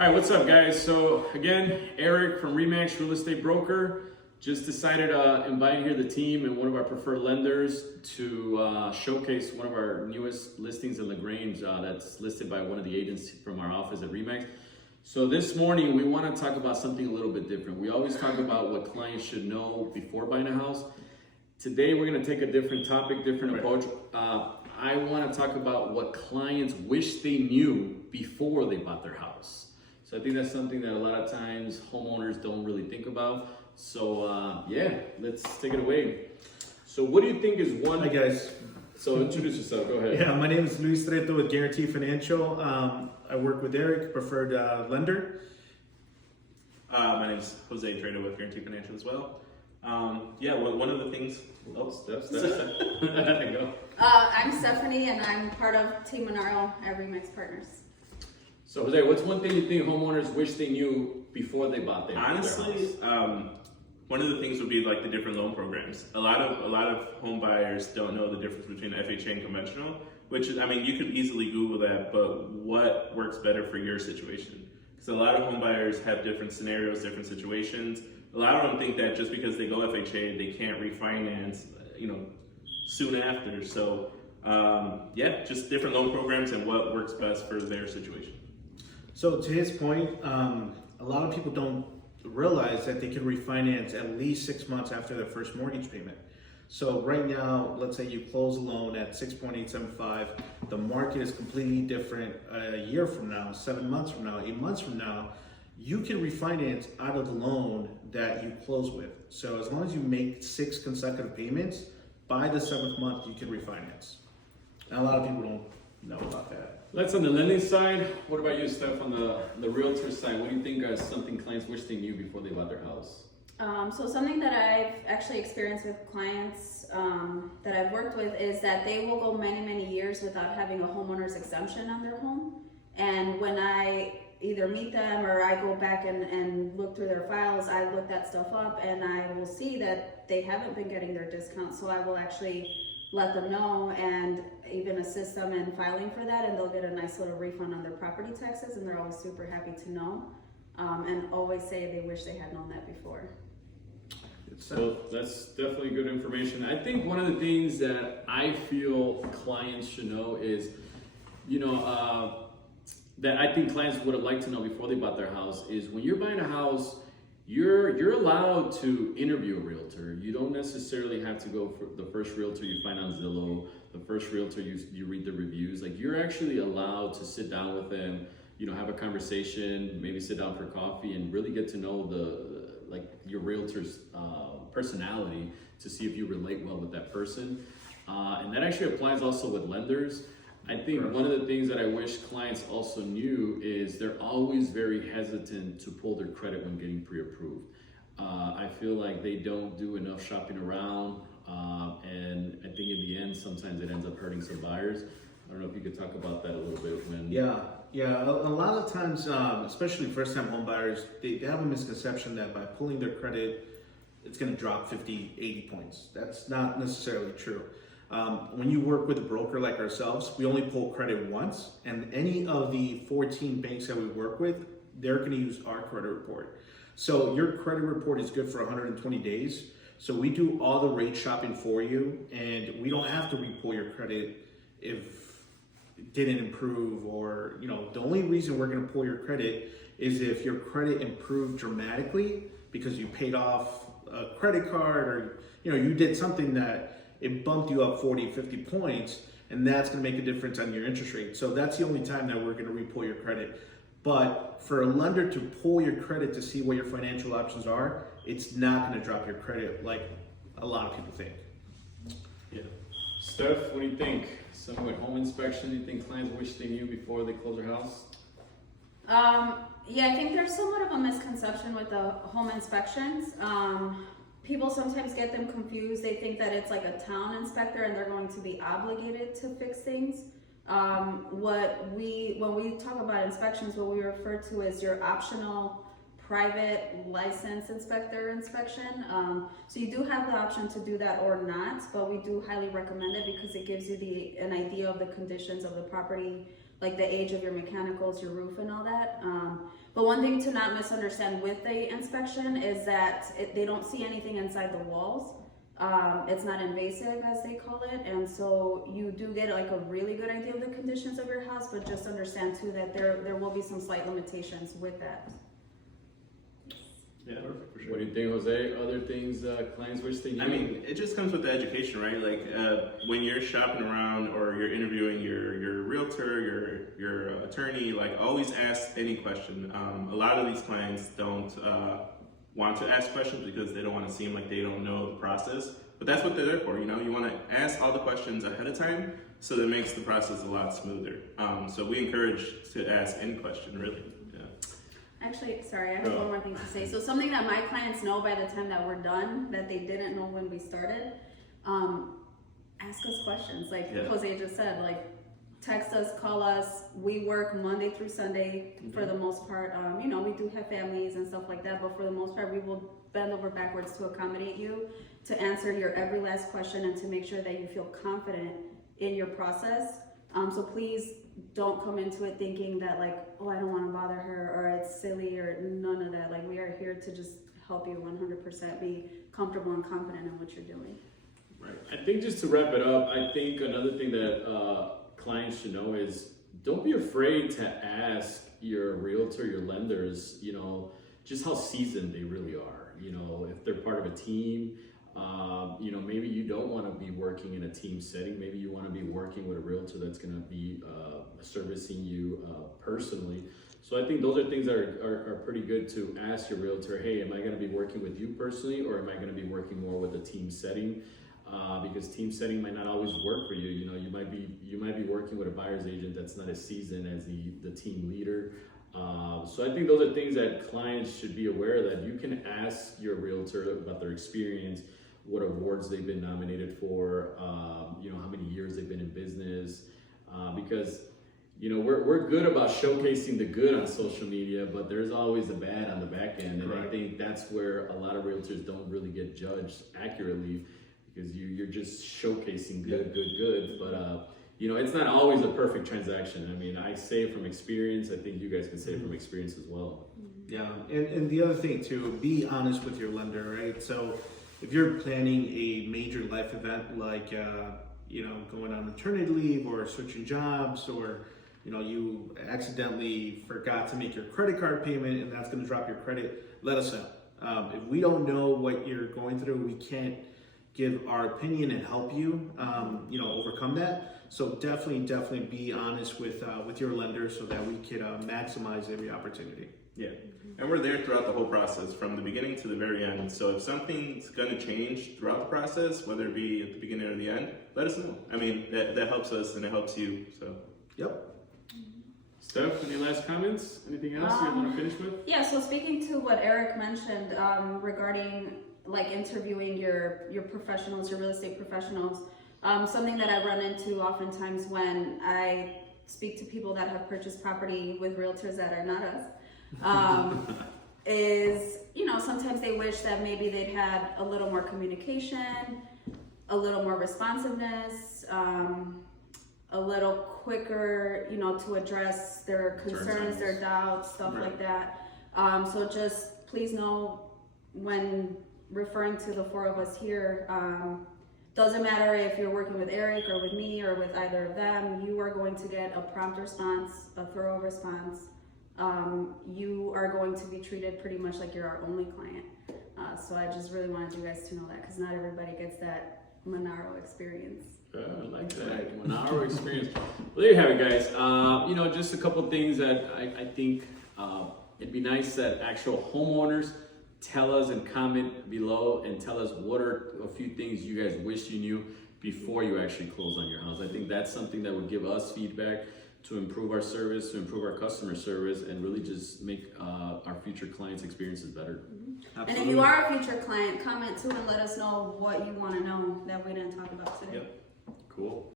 All right, what's up, guys? So again, Eric from Remax Real Estate Broker. Just decided to invite here the team and one of our preferred lenders to showcase one of our newest listings in LaGrange that's listed by one of the agents from our office at Remax. So this morning, we want to talk about something a little bit different. We always talk about what clients should know before buying a house. Today, we're going to take a different topic, different approach. I want to talk about what clients wish they knew before they bought their house. So I think that's something that a lot of times homeowners don't really think about. So yeah, let's take it away. So what do you think is one... Hi guys. So introduce yourself, go ahead. Yeah, my name is Luis Treto with Guarantee Financial. I work with Eric, preferred lender. My name is Jose Treto with Guarantee Financial as well. One of the things... Oh, Steph. There you go. I'm Stephanie and I'm part of Team Monaro at Remax Partners. So Jose, what's one thing you think homeowners wish they knew before they bought their Honestly, house? one of the things would be like the different loan programs. A lot of home buyers don't know the difference between FHA and conventional, which is, I mean, you could easily Google that, but what works better for your situation? Because a lot of home buyers have different scenarios, different situations. A lot of them think that just because they go FHA, they can't refinance, soon after. So, just different loan programs and what works best for their situation. So to his point, a lot of people don't realize that they can refinance at least 6 months after their first mortgage payment. So right now, let's say you close a loan at 6.875, the market is completely different a year from now, 7 months from now, 8 months from now, you can refinance out of the loan that you close with. So as long as you make 6 consecutive payments, by the 7th month, you can refinance. And a lot of people don't know about that. That's on the lending side. What about you, Steph, on the realtor side? What do you think is something clients wish they knew before they bought their house? So something that I've actually experienced with clients that I've worked with is that they will go many, many years without having a homeowner's exemption on their home. And when I either meet them or I go back and look through their files, I look that stuff up and I will see that they haven't been getting their discount. So I will actually let them know and even assist them in filing for that, and they'll get a nice little refund on their property taxes, and they're always super happy to know and always say they wish they had known that before. So that's definitely good information. I think one of the things that I feel clients should know is, that I think clients would have liked to know before they bought their house is when you're buying a house, you're allowed to interview a realtor. You don't necessarily have to go for the first realtor you find on Zillow, the first realtor you read the reviews. Like, you're actually allowed to sit down with them, have a conversation, maybe sit down for coffee and really get to know your realtor's personality to see if you relate well with that person. And that actually applies also with lenders. I think one of the things that I wish clients also knew is they're always very hesitant to pull their credit when getting pre-approved. I feel like they don't do enough shopping around, and I think in the end, sometimes it ends up hurting some buyers. I don't know if you could talk about that a little bit. Yeah. A lot of times, especially first-time home buyers, they have a misconception that by pulling their credit, it's going to drop 50, 80 points. That's not necessarily true. When you work with a broker like ourselves, we only pull credit once, and any of the 14 banks that we work with, they're going to use our credit report. So your credit report is good for 120 days. So we do all the rate shopping for you, and we don't have to re-pull your credit if it didn't improve, or the only reason we're going to pull your credit is if your credit improved dramatically because you paid off a credit card, or you did something that it bumped you up 40, 50 points, and that's going to make a difference on your interest rate. So that's the only time that we're going to re-pull your credit. But for a lender to pull your credit to see what your financial options are, it's not going to drop your credit like a lot of people think. Yeah. Steph, what do you think? Something with home inspection, do you think clients wish they knew before they close their house? Yeah, I think there's somewhat of a misconception with the home inspections. People sometimes get them confused. They think that it's like a town inspector and they're going to be obligated to fix things. When we talk about inspections, what we refer to as your optional private license inspector inspection. So you do have the option to do that or not, but we do highly recommend it because it gives you an idea of the conditions of the property, like the age of your mechanicals, your roof and all that. But one thing to not misunderstand with the inspection is that they don't see anything inside the walls. It's not invasive, as they call it, and so you do get like a really good idea of the conditions of your house, but just understand too that there will be some slight limitations with that. Yeah, perfect, for sure. What do you think, Jose? Other things clients wish they knew? I mean, it just comes with the education, right? Like when you're shopping around or you're interviewing your realtor, your attorney, like always ask any question. A lot of these clients don't want to ask questions because they don't want to seem like they don't know the process. But that's what they're there for, you know? You want to ask all the questions ahead of time so that makes the process a lot smoother. So we encourage to ask any question, really. Actually, sorry, I have one more thing to say. So something that my clients know by the time that we're done, that they didn't know when we started, ask us questions. Like Jose just said, like text us, call us. We work Monday through Sunday for the most part. You know, we do have families and stuff like that, but for the most part, we will bend over backwards to accommodate you, to answer your every last question and to make sure that you feel confident in your process. So please don't come into it thinking that like, oh, I don't want to bother her or it's silly or none of that. Like we are here to just help you 100% be comfortable and confident in what you're doing. Right. I think just to wrap it up, I think another thing that clients should know is don't be afraid to ask your realtor, your lenders, you know, just how seasoned they really are. You know, if they're part of a team, you know, maybe you don't want to be working in a team setting. Maybe you want to be working with a realtor that's going to be servicing you personally. So I think those are things that are pretty good to ask your realtor, hey, am I going to be working with you personally, or am I going to be working more with a team setting? Because team setting might not always work for you. You know, you might be working with a buyer's agent that's not as seasoned as the team leader. So I think those are things that clients should be aware that you can ask your realtor about their experience, what awards they've been nominated for, you know, how many years they've been in business, because you know we're good about showcasing the good on social media, but there's always the bad on the back end, and I think that's where a lot of realtors don't really get judged accurately, because you're just showcasing good, but you know, it's not always a perfect transaction. I mean, I say it from experience. I think you guys can say it from experience as well. Yeah, and the other thing too, be honest with your lender, right? So if you're planning a major life event like, you know, going on maternity leave or switching jobs, or, you know, you accidentally forgot to make your credit card payment and that's going to drop your credit, let us know. If we don't know what you're going through, we can't give our opinion and help you, you know, overcome that. So definitely be honest with your lender so that we could maximize every opportunity. Yeah, and we're there throughout the whole process, from the beginning to the very end. So if something's going to change throughout the process, whether it be at the beginning or the end, let us know. I mean, that helps us and it helps you. So. Yep. Steph, any last comments? Anything else you want to finish with? Yeah. So speaking to what Eric mentioned regarding like interviewing your professionals, your real estate professionals. Something that I run into oftentimes when I speak to people that have purchased property with realtors that are not us, is, you know, sometimes they wish that maybe they'd had a little more communication, a little more responsiveness, a little quicker, you know, to address their concerns, their doubts, stuff like that. So just please know, when referring to the four of us here, doesn't matter if you're working with Eric or with me or with either of them, you are going to get a prompt response, a thorough response. You are going to be treated pretty much like you're our only client. So I just really wanted you guys to know that, because not everybody gets that Monaro experience. I like that, 1 hour experience. Well, there you have it, guys. You know, just a couple things that I think it'd be nice that actual homeowners tell us and comment below and tell us what are a few things you guys wish you knew before you actually close on your house. I think that's something that would give us feedback to improve our service, to improve our customer service, and really just make our future clients' experiences better. And if you are a future client, comment too and let us know what you want to know that we didn't talk about today. Yep. Cool.